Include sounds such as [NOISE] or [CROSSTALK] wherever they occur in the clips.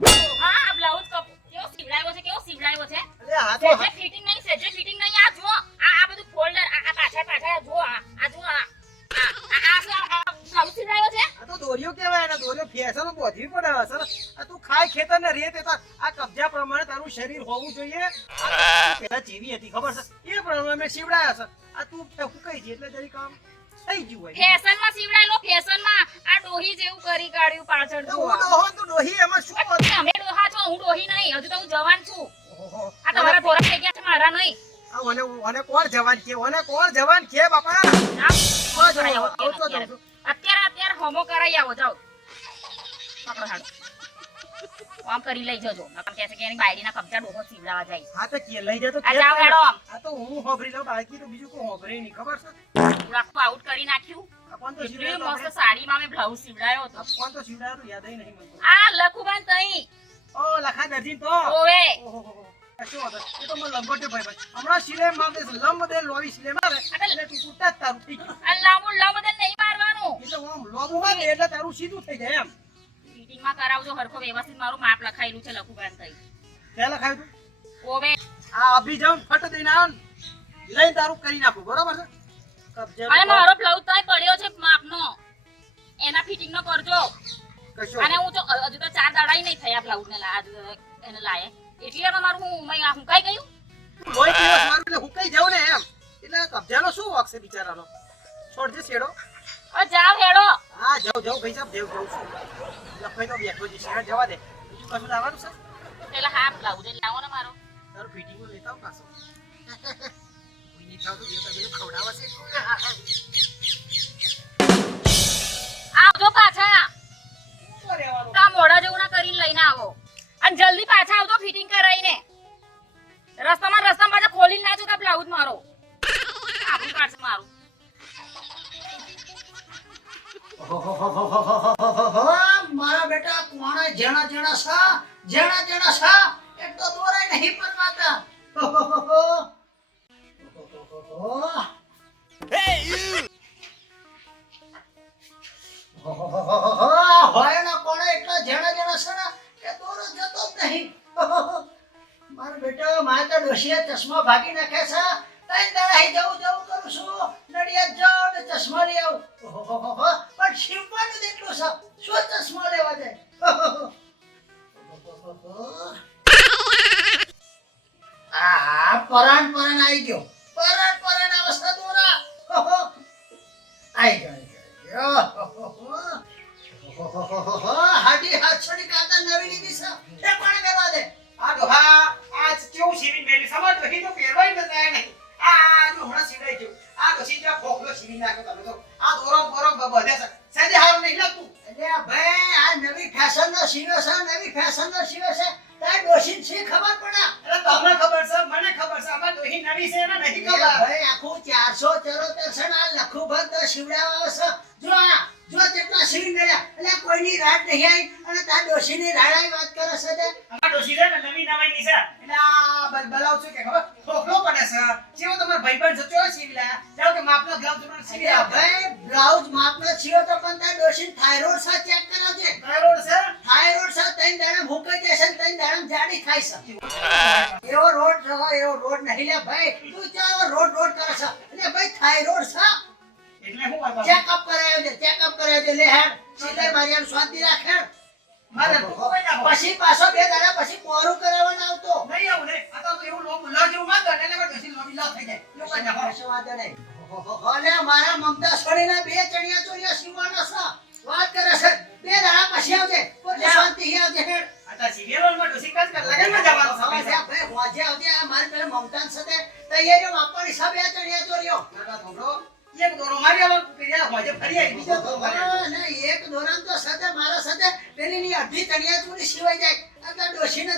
હા blouse cup. કેવો સીવડાવ્યો છે કેવો સીવડાવ્યો છે? અરે આ ફિટિંગ નહીં સેજે ફિટિંગ નહીં આ જુઓ આ આ બધું ફોલ્ડર આ પાછળ પાછળ જુઓ આ આ જુઓ આ છે? દોરીઓ કહેવાય ને દોરીઓ ફેશન બોધવી પડે અસર આ તું ખાય ખેતર ને રે તે આ કબજા પ્રમાણે તારું શરીર હોવું જોઈએ. પેલા જેવી હતી ખબર છે? એ પ્રમાણે મેં સીવડાયા છે. આ તું કઈ જી એટલે જરી કામ થઈ ગયું હોય. ફેશનમાં સીવડાયેલો ફેશનમાં. ડોહી જેવું કરી કાઢ્યું પાછળ તો. હું ડોહો તો ડોહી એમાં શું? તમે ડોહા છો હું ડોહી નહીં હજુ તો હું જવાન છું. આ તમારા પોરા થઈ ગયા છે મારા નહીં. આ ઓને ઓને કોણ જવાન કે ઓને કોણ જવાન કે બાપા? અત્યારે અત્યારે હોમો કરાઈ આવો જાઓ. પકડો હાડો આમ કરી લઈ જજો. નકમ છે કે એની બાયડીના કબજા ડોહો સીવડાવા જાય. હા તો કે લઈ જતો આ જાવ હેડો આ તો હું હોભરી લઉં બાકી તો બીજું કોઈ હોભરી નહીં ખબર છે? પૂરું આખું આઉટ કરી નાખ્યું. કોણ તો સીવડાયો મસ્ત સાડીમાં મે બ્લાઉઝ સીવડાયો તો કોણ તો સીવડાયો તો યાદ નહીં મને. આ લખુબાન તઈ. ઓ લખા દર્જી તો. ઓવે? એ તો મને લંગોટે ભાઈ ભાઈ. હમણાં સિલાઈ માર. લંબ દે, લોવી સિલાઈ મારે. એટલે તું તૂટતા જ તારું થઈ આ લાંબુ લાંબુ નહીં મારવાનું. એટલે આમ લોબું માર એટલે તારું સીધું થઈ જાય એમ. ફિટિંગમાં કરાવજો હરખો વ્યવસ્થિત મારું માપ લખાયેલું છે લખુબાન થઈ ત્યાં લખાયું તું? ઓવે આ અભી જાઉં ફટ દઈને આવો ને, લઈને તારું કરી નાખું, બરોબર છે? કબજે અને મારો બ્લાઉઝ તઈ પડ્યો છે માપનો એના ફિટિંગ નો કરજો અને હું તો હજુ તો ચાર દાડા નહીં થયા બ્લાઉઝ ને એને લાયે એટલે મારું હું કઈ ગયું કોઈ દિવસ મારું એટલે હુકાઈ જાઉં ને એમ. એટલે કબજાનો શું વાંક છે બિચારાનો? છોડજે શેડો. અ જાવ હેડો હા, જાઉં, જાઉં, ભાઈ સાહેબ, જાઉં, જાઉં છું. લખાઈ તો બેઠો છે, શેડ જવા દે. બીજું કશું લાવવાનું છે? પેલા હા બ્લાઉઝ લાવો ને મારો તારું ફિટિંગો લેતા આવ પાછો. કોઈની થાવ તો દેવતા બધું ખવડાવશે. આવજો પાછા? તા મોડા જેવું ના કરીને લઈને આવો અને જલ્દી પાછા આવજો ફિટિંગ કરાવીને રસ્તામાં રસ્તામાં પાછા ખોલીને ના મારા બેટા, કોણે જેણા જેણા સા? જેણા જેણા સા? એક તો દોરાય નહીં પરવાતા હોય ના કોણે એટલા જેણા જેણા સા કે દોરો જતો જ નહીં. મારો બેટો, મારે તો ડોશીએ ચશ્મા ભાગી નાખે છે તઈ દાડા અહીં જવું જવું કરું છું. નડિયાદ જાઉં ને ચશ્મા લઈ આવું. પણ શીવવાનું જ એટલું છે શું ચશ્મો લેવા જાય. આ પરાણ પરાણ આવી ગયો પરાણ પરાણ અવસ્થા દોરા. આવી ગયો હાડી હાથસડી કાતર નવી લીધી છે એ કોણે કરવા દે આ ડોહા, આ કેવું સીવીને મેલી સમજ લખી તો પહેરવાય નતા નહીં. આ જો હમણાં સીવડાઈ ગયું. આ ડોશી જ્યાં ખોખલો છીણી નાખ્યો તમે તો. આ દોરમ બોરમ બધે. સાજે હારું નહીં લાગતું. એટલે ભાઈ આ નવી ફેશન નો સીવ્યો છે નવી ફેશન નો સીવ્યો છે તાર ડોશી છે ખબર પડે એટલે તમને ખબર છે, મને ખબર છે. આમાં દોહી નવી છે ને નહીં ખબર. ભાઈ આખું ચારસો ચરોતેર છે ને આ લખુભર શિવડાવા છે જો આ જો તેટલા સિંહ મળ્યા એટલે કોઈની રાત નહીં આવી અને તાર ડોશીની રાડાઈ વાત કરે છે તે આમાં ડોશી છે ને નવી નવી નિશા એટલે આ બલાવ શું કે ખબર? ખોખલો પડે છે. જેવો તમારો ભાઈબંધ છે, ચોય સીવી લાયા. જાઓ કે માપનો ગ્લાવ તમારે સીવી ભાઈ બ્લાઉઝ માપનો સીવ્યો તો પણ તા ડોશી થાઇરોઇડ સા ચેક બરાબર છે? થાઇરોઇડ સા તૈન દાડા ભૂકાઈ જશે ને તૈન દાડા જાડી ખાઈ છે એવો રોડ રહો એવો રોડ નહીં લે ભાઈ તું ચાલો રોડ રોડ કરે છે એટલે ભાઈ થાઇરોઇડ સા ચેકઅપ કરાયો છે ચેકઅપ કરાયો છે લે હેડ સિલાઈ મારી આમ શાંતિ રાખ હેડ મારે તો કોઈ ના પછી પાછો બે દાડા પછી મોરું કરાવવાનો આવતો નહીં આવું ને. આ તો એવું લોબુ લા જેવું માંગે ને એટલે ડોશી લોબી લા થઈ જાય. એવું કઈ ના. વાંધો નહીં. અને મારા મમતા છોડીને બે ચણિયા ચોરિયા સીવવાના છે વાત કરે છે બે દાડા પછી આવજે પોતે શાંતિ આવજે હેડ આ તો સિરિયલોમાં ડોશી કાજ કર લગનમાં જવાનો સમય છે. ભાઈ હોજે આવજે આ મારી પેલા મમતા સાથે તૈયારીઓ માપવાની છે દોરો મારી આલો, પેલા હોજે ફરી આવી, બીજો દોરો મારી એક દોરાન તો સાથે મારા સાથે પેલીની અડધી ચણિયા ચોરી સિવાય જાય આ ડોશીને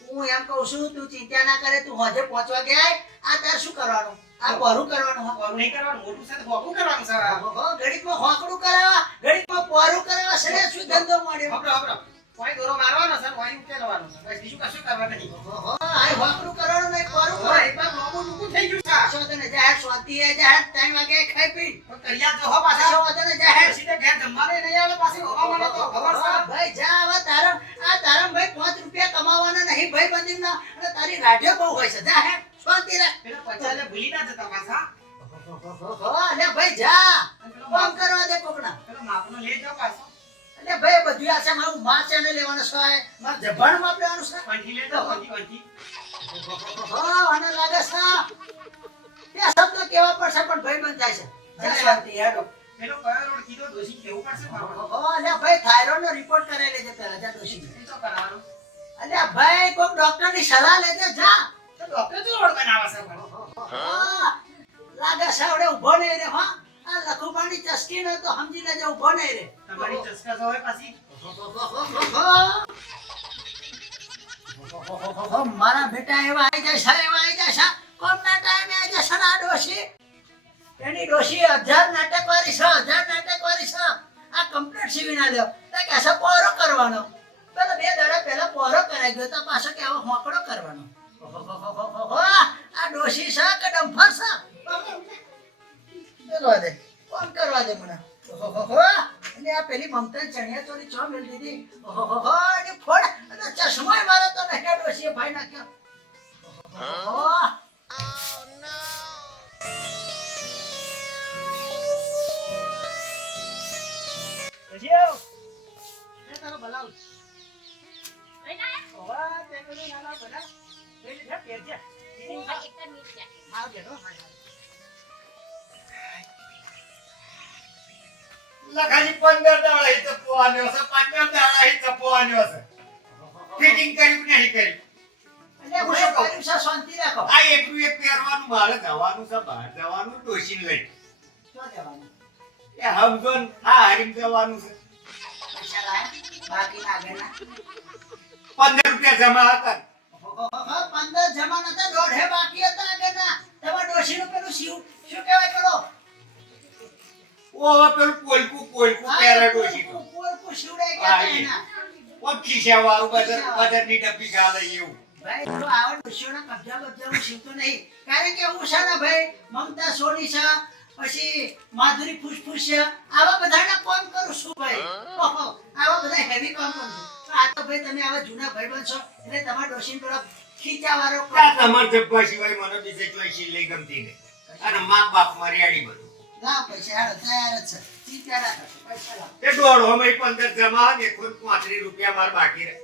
હું એમ કહું છું તું ચિંતા ના કરે તું હોજે પહોંચવા ગયા આ તાર શું કરવાનું આ પરું કરવાનું હો. નહીં કરવાનું, મોટું તો ભોગવું કરવાનું. ઓહો, ઘડીકમાં હોકડું કરાવવા ઘડીકમાં પોરું કરાવવા સરે શું ધંધો મળ્યો. કોઈ દોરો મારવાનો સર કોઈ ઉકેલવાનો બસ બીજું કશું કરવા નહીં. આ હોકડું કરવાનું નહીં પોરું હવે કરવાનું. એકવાર લોબુ ટૂંકું થઈ ગયું છે. પાછો તને જાહેર શાંતિ એ વાગે ખાઈ પી પણ કરિયા તો હો પાછો પાછા. તને જાહેર સીધે ઘેર જમવાને નહીં આવે, પાછી હોવા મળે તો ખબર છે. ભાઈ જા હવે તારા આ તારા તારી રાઢે બહુ હોય છે જા હે શાંતિ રાખ પેલા પચાલે ભૂલી ના જતા પાછા ઓહો, અલે ભાઈ જા કામ કરવા દે કોકના પેલો માપનો લઈ જાઓ પાછો અલે ભાઈ બધું આ છે મારું માં છે ને લેવાનું છે મારે જભાણમાં લેવાનું છે કંઠી લઈ જાઓ કંઠી કંઠી ઓહો, લાગે છે તે શબ્દ કેવા પડશે પણ ભાઈ બંધ જાય છે શાંતિ હેડો પેલો કયો રોડ કીધો દોશી કેવું પડશે મારો ભાઈ થાઇરોઇડ નો રિપોર્ટ કરાવી લેજે પહેલા જા ડોશી એ તો કરાવવાનું અલે ભાઈ કોક ડોક્ટરની સલાહ લેજે જા તો ડોક્ટર તો રોડ બનાવે છે પણ. લાગે છે આવડે નહીં રે હા આ ચસ્કી ને તો સમજી લેજે ઊભો નહીં રે તમારી ચસ્કા તો હોય પાછી મારા બેટા એવા આવી જાય એવા આવી જાય ડોશી એની ડોશી હજાર નાટક વાળી છ હજાર નાટક વાળી છ. આ કમ્પ્લીટ સીવી ના લ્યો. તો કે છે પોરો કરવાનો. પેલો બે દાડા પહેલા પોરો કરાઈ ગયો, તો પાછો કે આવો હોકડો કરવાનો. આ ડોશી છે કે ડંફર છે? કરવા દે કોણ કરવા દે મને. અને આ પેલી મમતા ચણિયા ચોરી ચો મેળ દીધી? ઓહો અને ફોડ અને મારો મારે તો નહીં ડોશીએ ભાઈ નાખ્યો. લખાજી પંદર દાડા ઈ ચપવાનો છે પંદર દાડા ઈ ચપવાનો છે ફિટિંગ કર્યું કે નહીં કર્યું? અને ભાઈ કર્યું છે, શાંતિ રાખો. આ એકલું એક પહેરવાનું જવાનું છે બહાર જવાનું ડોસીને લઈ. શું જવાનું? એ હમજો આ હરીમ જવાનું છે પૈસા આગળના? પંદર રૂપિયા જમા હતા પંદર જમા નતા, દોઢે બાકી હતા આગળના. તમારા ડોશીનું પેલું શિવ- શું કહેવાય પેલો? ઓ પેલું પહેરે ડોસી તો પોલકું- પોલકું શિવડાઈ ગયા એના. ઓ ખિસ્યા વાળું બજાર ડબ્બી ગાલે એવું ભાઈ, તો આવા ડોશીઓના કબજા બબજા હું શીવતો નહીં. કારણ કે હું છે ને ભાઈ, મમતા સોની છે, પછી માધુરી ફૂસફૂસ્યા છે, આવા બધાના કોમ કરું છું ભાઈ. ઓહો, આવા બધા હેવી કોમ કરું આ તો ભાઈ તમે આવા જૂના ભાઈબંધ છો, એટલે તમારા ડોશીને પર ખીચાવાળો તમાર જબ્બા સિવાય મને બીજે કોઈ સિલાઈ ગમતી નહીં. અને મા બાપ મર્યાદી બધું. ના પૈસા હાલો, તૈયાર જ છે. ચિંતા ના કરશો, પૈસા લાવો. એ દોઢો અમે પંદર જમા ને ખુદ પાંત્રીસ રૂપિયા માર બાકી રહે.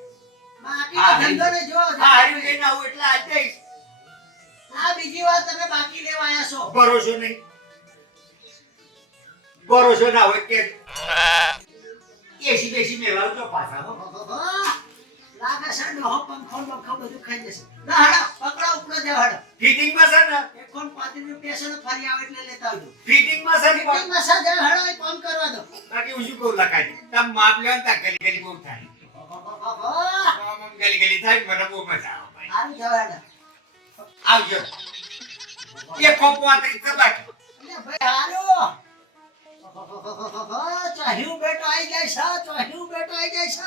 બાકીનો હા, ધંધો ને જો, લઈને આવું એટલે આ જઈશ. આ બીજી વાર તમે બાકી લેવા આવ્યા છો. ભરોસો નહીં. ભરોસો ના હોય કે એસી બેસી મેળાવ તો પાછા હો. લાગે છે ડોહો પંખો ને બંખો બધું ખાઈ જશે. ના હડા પકડા ઉપડો હડા. ફિટિંગ ફિટિંગમાં છે ને? એક કોણ પાંત્રીસ રૂપિયા છે ને ફરી આવે એટલે લેતા આવજો. ફિટિંગમાં છે ફિટિંગમાં છે સા હડા એ કામ કરવા દો. બાકી હું શું કહું લખાય તમ માપ લ્યો તા ગલી ગલી બહુ થાય. આમ ગલી ગલી થાય ને મને બહુ મજા આવે આવજો હડા. આવજો. એક કોપ વાત કરી બાકી. આઈ જાય છે.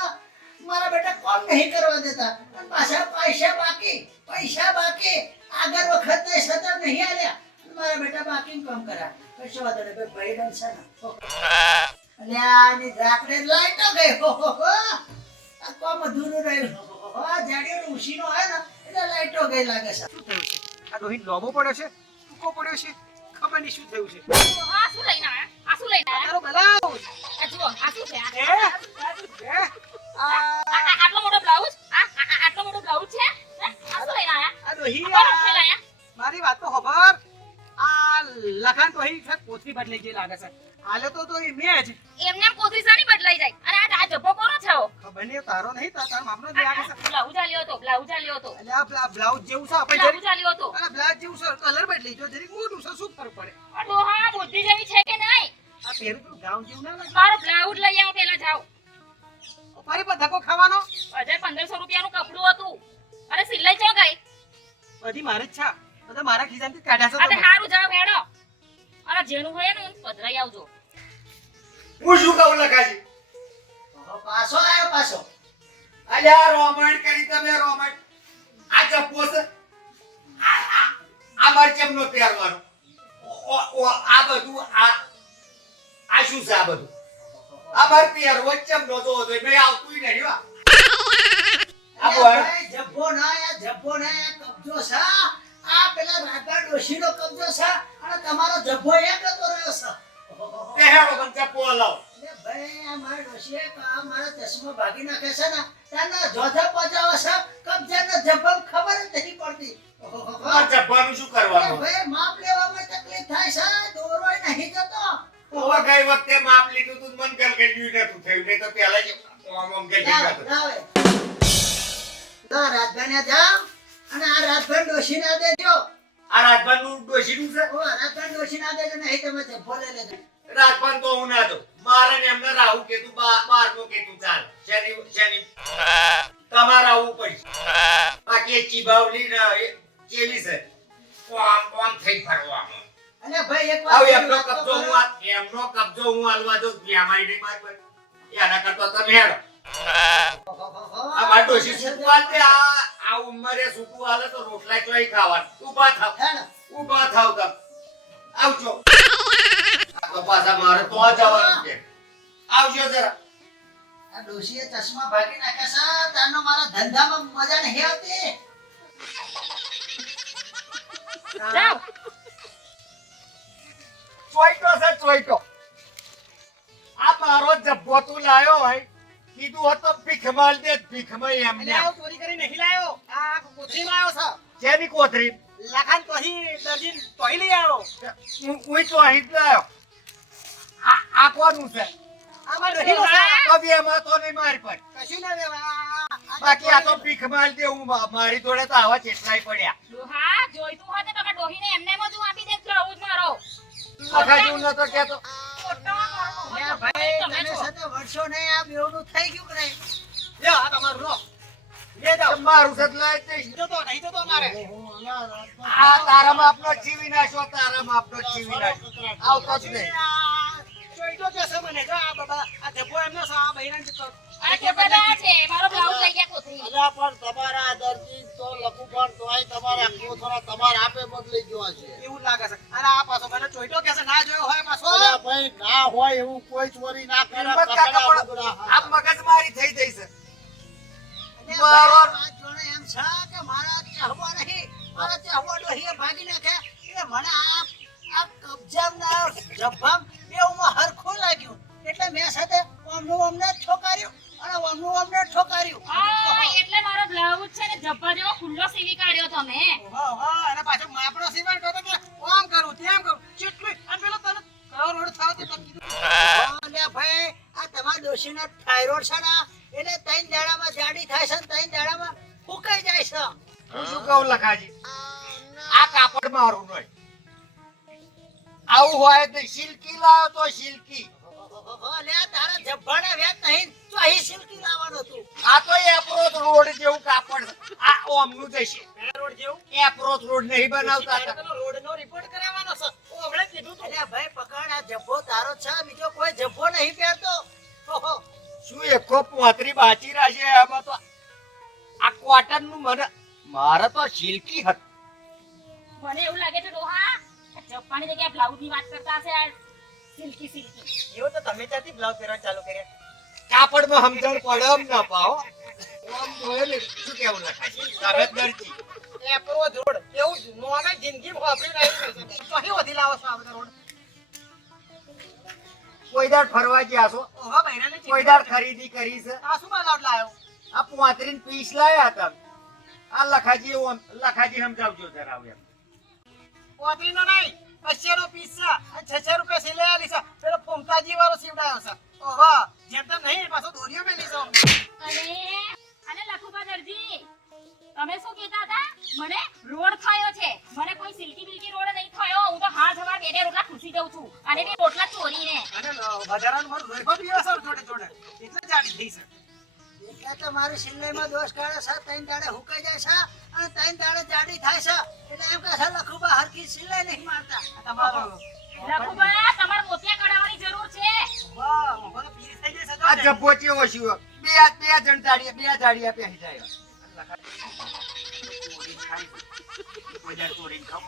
મારા બેટા કોમ નહીં કરવા દેતા. અને પાછા પૈસા બાકી પૈસા બાકી. આગળ વખત સતત નહીં આલ્યા. મારા બેટા બાકી કામ કરા કશો વાંધો નહીં ભાઈ ભાઈ બનશે ને. અને આની ગઈ. હો હો હો. આ કોમ અધૂરું રહ્યું. આ જાડીઓનો ઉશીનો હોય ને એટલે લાઈટો ગઈ લાગે છે. શું થયું છે? આ રોહિત લોબો પડ્યો છે? ટૂંકો પડ્યો છે? ખબર નહીં શું થયું છે. આ શું લઈને આવ્યા? આ શું લઈને આવ્યા? તારો બ્લાઉઝ આ જુઓ, આ શું છે? આ? કોથળી બદલાઈ ગઈ લાગે છે. હાલે તો તો એ મેં જ. એમને એમ કોથળી સાની બદલાઈ જાય. અને આ- આ જબ્બો કોનો છે. ખબર નહીં તારો નહીં તાર તાર માપનો જ આ- લાગે આ છે. બ્લાઉઝ આલ્યો હતો બ્લાઉઝ આલ્યો હતો. એટલે આ બ્લાઉઝ જેવું છે આપણે બ્લાઉઝ જરી આલ્યો તો આ બ્લાઉઝ જેવું છે કલર બદલી જો જરી મોટું છે શું ફરક પડે? આ ડોહા બુદ્ધિ જેવી છે કે નહીં? આ પહેરું તો ગાઉન જેવું ના લાગે? મારો બ્લાઉઝ લઈ આવો પેલા જાઓ. ફરી પર ધક્કો ખાવાનો? હજાર પંદરસો રૂપિયાનું કપડું હતું. અરે સિલાઈ ચો ગઈ? બધી મારે જ છે. બધા મારા ખિસ્સામાંથી કાઢ્યા છે તે હારું જાવ હેડો. અને જેનું હોય ને પધરાઈ આવજો. હું શું કહું લખાજી? પાછો આવ્યો પાછો. અલ્યા રોમણ કરી તમે રોમણ આ ચપ્પો છે. આ આ- આ મારે નો પહેરવાનો આ બધું આ આ શું છે આ બધું? આ મારે પહેરવો કેમ નહોતો હોતો મેં આવતું નહીં. આ અરે બોલ. ભાઈ, જબ્બો ના આયા, જબ્બો ના આયા. ડોશીનો કબજો છે અને તમારો જબ્બો એક જતો રહ્યો છે. તે હેડો મને ચપ્પો લાવો. અરે ભાઈ આ મારા ડોશીએ આ મારા ચશ્મા ભાગી નાખે છે ને ત્યાંના જોધા પજાવો છે કબજાના જબ્બામાં ખબર જ નથી પડતી. આ ચપ્પાનું શું કરવાનું? ભાઈ માપ લેવામાં તકલીફ થાય છે દોરોય નહીં જતો. હવે ગઈ વખતે માપ લીધું તું મન ગલગલ્યું નતું થયું નહીં તો પહેલા જ આમ આમ ગલગલ્યું લાવ, હતું. લાવે. જાઓ અને આ રાજભાઈ ડોશી ના દેજો. આ રાજભાનનું ડોશીનું છે? ઓ રાજભાઈ ડોશી ના દેજો નહીં તમે જબ્બો લઈ લેજો. રાજભાન તો હું ના દઉં મારે ને એમને રાહુ કેતું બા- બારમું કેતું ચાલ. શેની શેની તમારે આવવું પડશે. બાકી ચીબાવલી ને કેવી છે. આમ આમ થઈ ફરવામાં અને ભાઈ એક વાત એમનો કબજો હું એમનો કબજો હું હાલવા દઉં વ્યામારી નહીં માર પર એના કરતા તમે હેડો આ ડોશી સૂકું હાલતે આ આ ઉંમરે સૂકું હાલે તો રોટલા ચોઈ ખાવા ઊભા થાવ. હેલો. ઊભા થાવ તમ. આવજો. તો પાછા મારે તો જવાનું છે. આવજો જરા. આ ડોશીએ ચશ્મા ભાગી નાખ્યા છે. તાનો મારા ધંધામાં મજા નહીં આવતી. ચોઈટો છે ચોઈટો. આ મારો જબ્બો તું લાયો હોય. કીધું હતો ભીખ માલ દે ભીખમાં એમને આવું ચોરી કરી નહીં લાયો. આ કોથળીમાં આવ્યો જેની કોથરી લખાણ તોહી દર્જી તોહી લઈ આવ્યો. હું હું તો અહીં જ આ આ કોનું છે? આમાં રહીલો તો બી એમાં તો નહીં મારી પર કશું ના લેવા બાકી આ તો ભીખ માલ દે મારી જોડે તો આવા ચેટલાય પડ્યા. હા જોઈતું હોય તો તમે ડોહીને એમને એમ જ હું આપી દે જવું જ મારો આખા જીવન તો કેતો ભાઈ તમે સાથે વર્ષો નહીં આ બેવનું થઈ ગયું કે નહીં? લ્યો આ તમારું લો. જાઓ મારું આ જીવી જીવી આવતો જ નહીં. મને. જો આ બાબા આ જબ્બો એમનો છે આ બૈરાને જતો આ કેટલા છે મારો બ્લાઉઝ લઈ ગયા કોથરી અલ્યા પણ તમારા દર્દી તો લખું પણ તોય તમારા કોથળા તમારા આપે બદલી ગયો છે. એવું લાગે છે. અને આ પાછો મને ચોઈટો કે ના જોયો હોય પાછો. ભાઈ ના હોય એવું કોઈ ચોરી ના કરે આપ મગજમારી થઈ જઈ છે. મારો- એમ છે કે મારા ચાહવા નહીં મારા ચાહવા ડોહીએ ભાગી નાખ્યા એટલે મને આ આ કબજામના જબ્બામ બેઉમાં હરખું લાગ્યું. એટલે મેં સાથે ઓમનું ઓમને ઠોકાર્યું અને ઓમનું ઓમને ઠોકાર્યું. એટલે મારો બ્લાઉઝ છે ને જબ્બા જેવો ખુલ્લો સીવી કાઢ્યો તમે. અને પાછો માપડો સીવણ કરતો કે આમ કરું તેમ કરું. કેટલું અને પેલો તને કરોડ થાવ તો કીધું. અલ્યા ભાઈ આ તમારા ડોશીના થાઇરોઇડ છે ને એટલે ત્રણ દાડામાં જાડી થાય છે ત્રણ દાડામાં ફૂંકાઈ જાય છે. હું શું કહું લખાજી? આ કાપડ મારું નહીં. આવું હોય તો સિલ્કી લાવો તો સિલ્કી. ઓહો, તારા જબ્બાના વ્યાજ નહીં. તો અહીં સિલ્કી લાવવાનું હતું. આ તો એપ્રોચ રોડ જેવું કાપડ આ ઓમનું જશે બે રોડ જેવું? એપ્રોચ રોડ નહીં બનાવતા તારે પેલો રિપોર્ટ કરાવવાનો છે. હમણાં કીધું તું. ભાઈ પકડ આ જબ્બો તારો છે. બીજો કોઈ જબ્બો નહીં પહેરતો. ઓહો, શું એકો પોતરી બાચી રાખે એમાં તો આ કોટનનું મને મારે તો સિલ્કી હતું મને એવું લાગે છે ડોહા આ જગ્યાએ બ્લાઉઝની વાત કરતા હશે સિલ્કી સિલ્કી એવો તો તમે ત્યાંથી બ્લાઉઝ પહેરવાનું ચાલુ કર્યા? કાપડમાં સમજણ પડે એમ ના પાઓ આમ જોયે ને શું કેવું લખાય? તમે દરજી. એપ્રોચ રોડ એવું જ નોમે જિંદગી વાપરી રહ્યું છે. તો અહીં વધી લાવો છો રોડ. કોઈ દાડ ફરવા ગયા છો? ઓહો બૈરાને કોઈ દાડ ખરીદી કરી છે? આ શું બનાવટ લાયો? આ પોતરીન પીસ લાયા હતા. આ લખાજી લખાજી સમજાવજો જરા એમ. પોતરીનો નહીં પચ્ચેનો પીસ છે. છસો રૂપિયા સિલાઈ આલી છે. આ જબ્બો ચેવો છે બે બે જણ તાળી બે જાડિયા પહેરી જાય ચોરી ખાય છે. કોઈ દાડ ચોરીને ખાવ.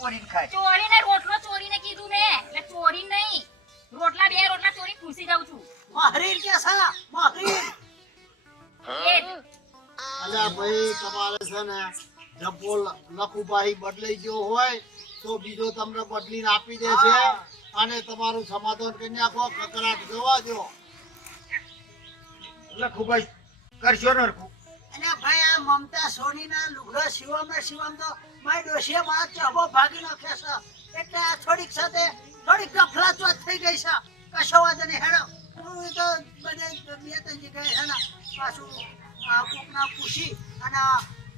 ચોરીને ખાય. ચોરીને રોટલો ચોરીને કીધું મેં. એટલે ચોરી નહીં. રોટલા બે રોટલા ચોરી ખુશી જાઉં છું. મારી કે મારી અલ્યા ભાઈ તમારે છે ને જબ્બો લખુભાઈ બદલાઈ ગયો હોય તો બીજો તમને બદલીને આપી દે છે. અને તમારું સમાધાન કરી નાખો કકડાટ જવા દો. લખુભાઈ કરશો ને? અને ભાઈ આ મમતા સોનીના લુગડો શિવમ ને શિવમ તો મારી ડોશીએ મારા ચાબો ભાગી નાખ્યો છે. એટલે આ થોડીક સાથે થોડીક ગફલાચોત થઈ ગઈ છે. કશો વાંધો નહીં હેડો. હું તો બધે બે ત્રણ જગ્યાએ છે ને પાછું આ કોકના પૂછી અને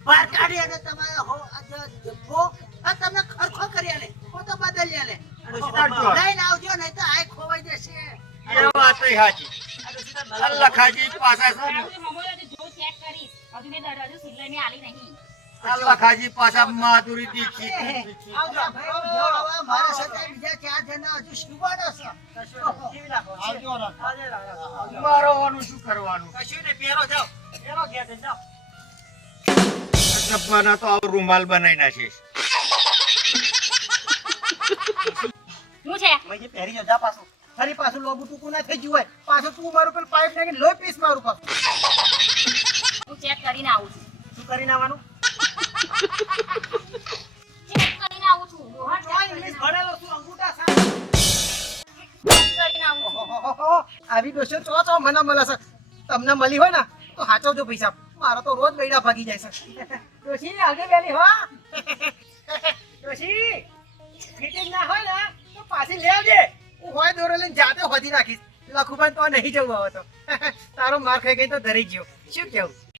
બહાર કાઢી અને તમારે હો આ જ- તમને ખરખો કરી આલે હું તો બદલી આલે જો. લઈને આવજો નહીં તો આ ખોવાઈ જશે. એ વાત ય સાચી. આ ડોશી તાર આ બરાબર. લખાજી પાછા છે. લખાજી પાછા માધુરી દીક્ષિત મારા સાથે બીજા ચાર જણા હજુ. મારવાનું શું કરવાનું? કશું નહીં, પહેરો જાઓ. પહેરો ઘેર જાઓ. ડબ્બાના તો આવું રૂમાલ બનાવી નાખીશ. શું છે? મેં જે પહેરી જા પાછું. ફરી પાછું લોબુ ટૂંકું ના થઈ ગયું હોય? પાછું તું મારું પેલું પાઇપ નાખી લોહી પીસ મારું પાછું. હું ચેક કરીને આવું છું. શું કરીને આવવાનું? ચેક કરીને આવું છું. ઇંગ્લિશ ભણેલો છું અંગૂઠા આવું ડોશીઓ ચો ચો મને મળે છે. તમને મળી હોય ને તો હાચવજો પૈસા. મારો તો રોજ બૈડા ભાગી જાય છે. ડોશી આગળ વેલી હો. ડોશી ફિટિંગ ના હોય ને? પાછી લે આવજે. હું હોય દોરો લઈને જાતે હોધી નાખીશ. લખુભાઈ તો નહીં જવું હવે તો. [LAUGHS] તારો માર ખાઈ ગઈ તો ધરી ગયો. શું કેવું?